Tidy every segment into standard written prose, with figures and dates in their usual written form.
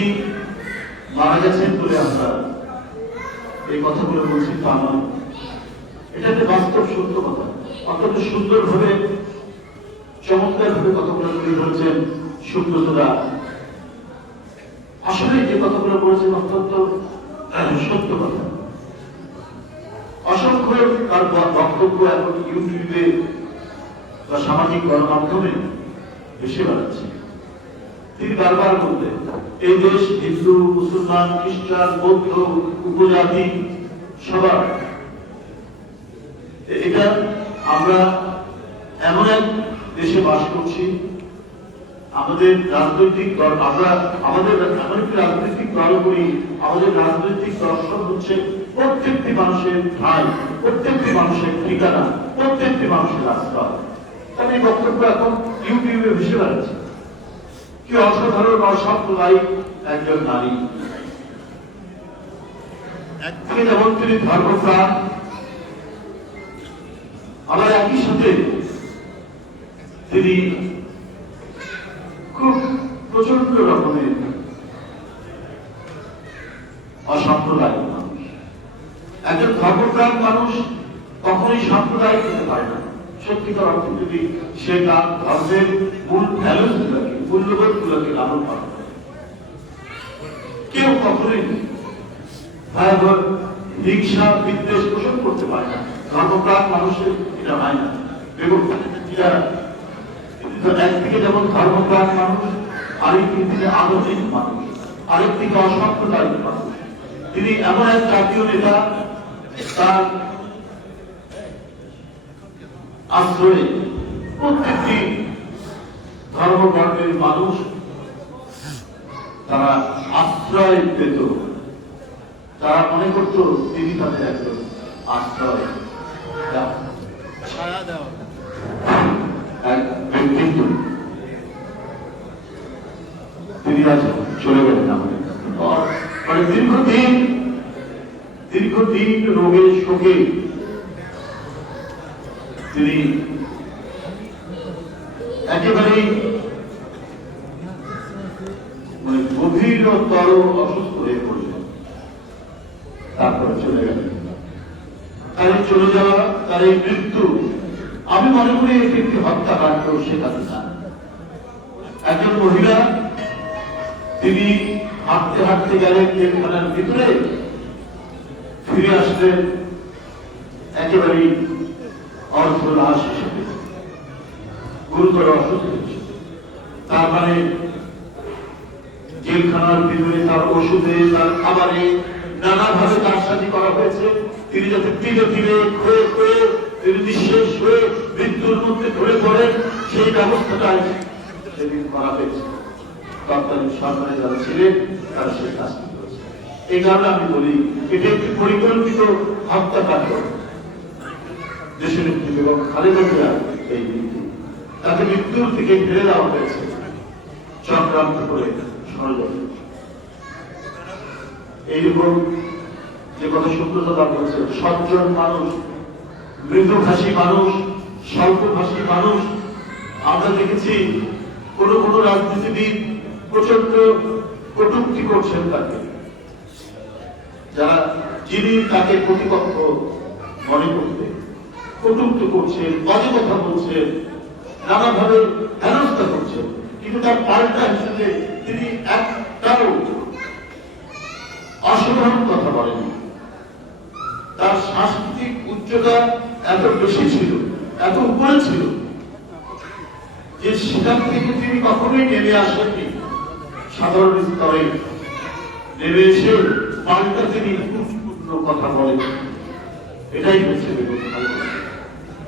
তিনি মারা গেছেন বলে আমরা এই কথাগুলো বলছি তা নয়, এটা একটা বাস্তব সত্য কথা। অত্যন্ত সুন্দরভাবে চমৎকারভাবে কথাগুলো তুলে ধরেছেন সুব্রতদা। আসলে যে কথাগুলো বলেছেন অত্যন্ত সত্য কথা। অসংখ্য তার বক্তব্য এখন ইউটিউবে বা সামাজিক গণমাধ্যমে ভেসে বেড়াচ্ছে। তিনি বারবার বলতেন এই দেশ হিন্দু, মুসলমান, খ্রিস্টান, বৌদ্ধ, উপজাতি সবার, এটা আমরা এমন এক দেশে বাস করছি, আমাদের রাজনৈতিক দল, আমরা আমাদের এমন একটি রাজনৈতিক দল করি, আমাদের রাজনৈতিক দর্শন হচ্ছে প্রত্যেকটি মানুষের ঠাঁই, প্রত্যেকটি মানুষের ঠিকানা, প্রত্যেকটি মানুষের আশ্রয়। তাহলে এই বক্তব্য এখন ইউটিউবে ভেসে বেড়াচ্ছে। কি অসাধারণ অসাম্প্রদায়িক একজন নারী। একদিকে যেমন তিনি ধর্মপ্রাণ, আবার একই সাথে তিনি খুব প্রচন্ড রকমের অসাম্প্রদায়িক মানুষ। একজন ধর্মপ্রাণ মানুষ কখনোই সাম্প্রদায়িক হতে পারে না। সত্যিকার অর্থে যদি সে তার ধর্মের মূল ভ্যালুস গুলোকে, মূল্যবোধ গুলোকে লালন পালন করে, কেউ কখনোই ভয়াবহ হিংসা বিদ্বেষ পোষণ করতে পারে না। ধর্মপ্রাণ মানুষের এটা হয় না। এবং একদিকে যেমন ধর্মপ্রাণ মানুষ, আরেকদিকে আধুনিক মানুষ, আরেকদিকে অসাম্প্রদায়িক মানুষ। তিনি এমন এক জাতীয় নেতা, তার আশ্রয়ে প্রত্যেকটি ধর্মবর্ণের মানুষ তারা আশ্রয় পেত। তারা মনে করত তিনি তাদের একজন আশ্রয় ছায়া দেওয়া ব্যক্তিত্ব। তিনি আজ চলে গেলেন আমাদের। দীর্ঘদিন রোগে শোকে তিনি একেবারেই গভীরতর অসুস্থ হয়ে পড়লেন, তারপরে চলে গেলেন। তার চলে যাওয়া, তার এই মৃত্যু, আমি মনে করি এটি একটি হত্যাকাণ্ড। শেখাতে চান একজন মহিলা, তিনি হাঁটতে হাঁটতে গেলেন জেলখানার ভিতরে, ফিরে আসলেন একেবারেই অর্ধলাশ হিসেবে, গুরুতর অসুস্থ হিসেবে। তার মানে জেলখানার ভিতরে তার ওষুধে, তার খাবারে নানাভাবে তার সাথে করা হয়েছে। তিনি যাতে ধীরে ধীরে ক্ষয়ে ক্ষয়ে তিনি নিঃশেষ হয়ে মৃত্যুর মধ্যে ধরে পড়েন, সেই ব্যবস্থাটাই সেদিন করা হয়েছে। তৎকালীন সরকারে যারা ছিলেন তারা সেই কাজটি করেছে। এই কারণে আমি বলি এটি একটি পরিকল্পিত হত্যাকাণ্ড। দেশের নেত্রী বেগম খালেদা জিয়া এই নীতি, তাকে মৃত্যুর থেকে ফেলে দেওয়া হয়েছে চক্রান্ত করে, ষড়যন্ত্র। এইরকম যে কথা সুব্রতদা বলছে, সজ্জন মানুষ, মৃদুভাষী মানুষ, স্বল্পভাষী মানুষ। আমরা দেখেছি কোন কোন রাজনীতিবিদ প্রচন্ড কটূক্তি করছেন তাকে, যারা যিনি তাকে প্রতিপক্ষ মনে করতে কটূক্তি করছেন, বাজে কথা বলছেন, নানাভাবে হেনস্থা করছেন, কিন্তু তার পাল্টা হিসেবে তিনি একটাও অসাধারণ কথা বলেন। তার সাংস্কৃতিক উচ্চতা এত বেশি ছিল, এত উপরে ছিল যে সেখান থেকে তিনি কখনোই নেমে আসেননি সাধারণ স্তরে। নেমে এসে পাল্টা তিনি গুরুত্বপূর্ণ কথা বলেন। এটাই হচ্ছে বেগম খালেদা।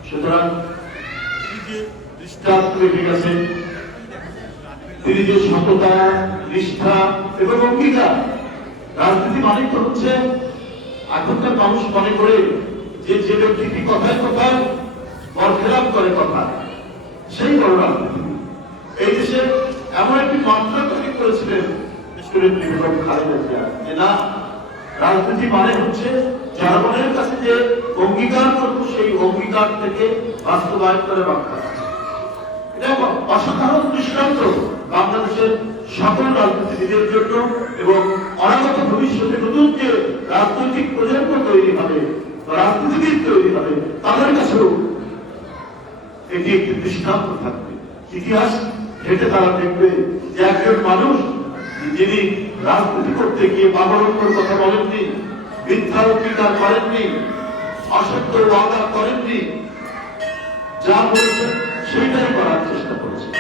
সুতরাং তিনি যে দৃষ্টান্ত রেখে গেছেন, তিনি যে সততা, নিষ্ঠা এবং অঙ্গীকার। রাজনীতি মানে তো হচ্ছে, এখনকার মানুষ মনে করে যে যে ব্যক্তি কথায় কথায় বরখেলাপ করে কথা, সেই বড় রাজনীতি। এই দেশে এমন একটি মাত্রা তৈরি করেছিলেন বেগম খালেদা জিয়া যে না, রাজনীতি মানে হচ্ছে জনগণের কাছে যে অঙ্গীকার করব সেই অঙ্গীকার থেকে বাস্তবায়ন করে রক্ষা। এটা অসাধারণ দৃষ্টান্ত বাংলাদেশের সকল রাজনীতিবিদের জন্য এবং অনাগত ভবিষ্যতে নতুন যে রাজনৈতিক প্রজন্ম তৈরি হবে, রাজনীতিবিদ তৈরি হবে, তাদের কাছেও এটি একটি দৃষ্টান্ত থাকবে। ইতিহাস ঘেটে তারা দেখবে যে একজন মানুষ যিনি রাজনীতি করতে গিয়ে বাবরঙ্গর কথা বলেননি, মিথ্যা অঙ্গীকার করেননি, অসত্য ওয়াদা করেননি, যা বলেছেন সেইটাই করার চেষ্টা করেছেন।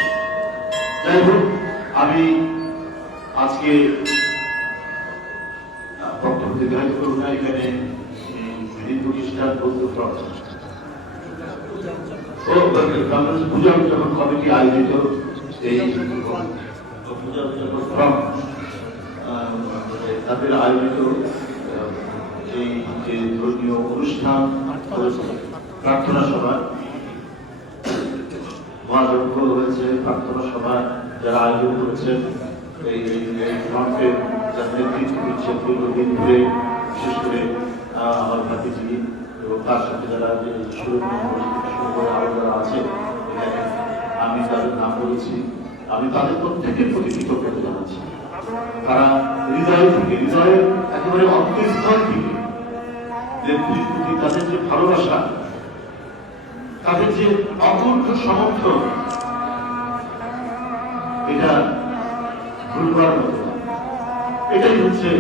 যাই হোক, আমি আজকে বক্তব্য দীর্ঘায়িত করব না। এখানে হিন্দু খ্রিস্টান বৌদ্ধ পূজা যখন কমিটি আয়োজিত এই তাদের আয়োজিত এই যে ধর্মীয় অনুষ্ঠান প্রার্থনা সভা মহাযজ্ঞ হয়েছে, প্রার্থনা সভা যারা আয়োজন করেছেন, এই ফ্রন্টের যারা নেতৃত্ব দিচ্ছেন দীর্ঘদিন ধরে, বিশেষ করে আমার ভাতিজি এবং তার সাথে যারা আরো যারা আছে এখানে, আমি তাদের নাম বলেছি। আমি তাদের প্রত্যেকের প্রতি কৃতজ্ঞতা জানাচ্ছি। তারা হৃদয় থেকে, হৃদয়ের একেবারে অন্তঃস্থল থেকে নেত্রীর প্রতি তাদের যে ভালোবাসা, তাদের যে অকুণ্ঠ সমর্থন, এটা ভুলবার মতো। এটাই হচ্ছে,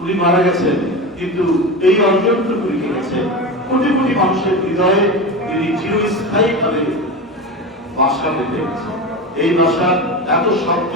উনি মারা গেছেন কিন্তু এই অর্জনটুকু রেখে গেছেন কোটি কোটি মানুষের হৃদয়ে। তিনি চিরস্থায়ী ভাবে বাসা বেঁধে গেছেন। এই বাসা এত শব্দ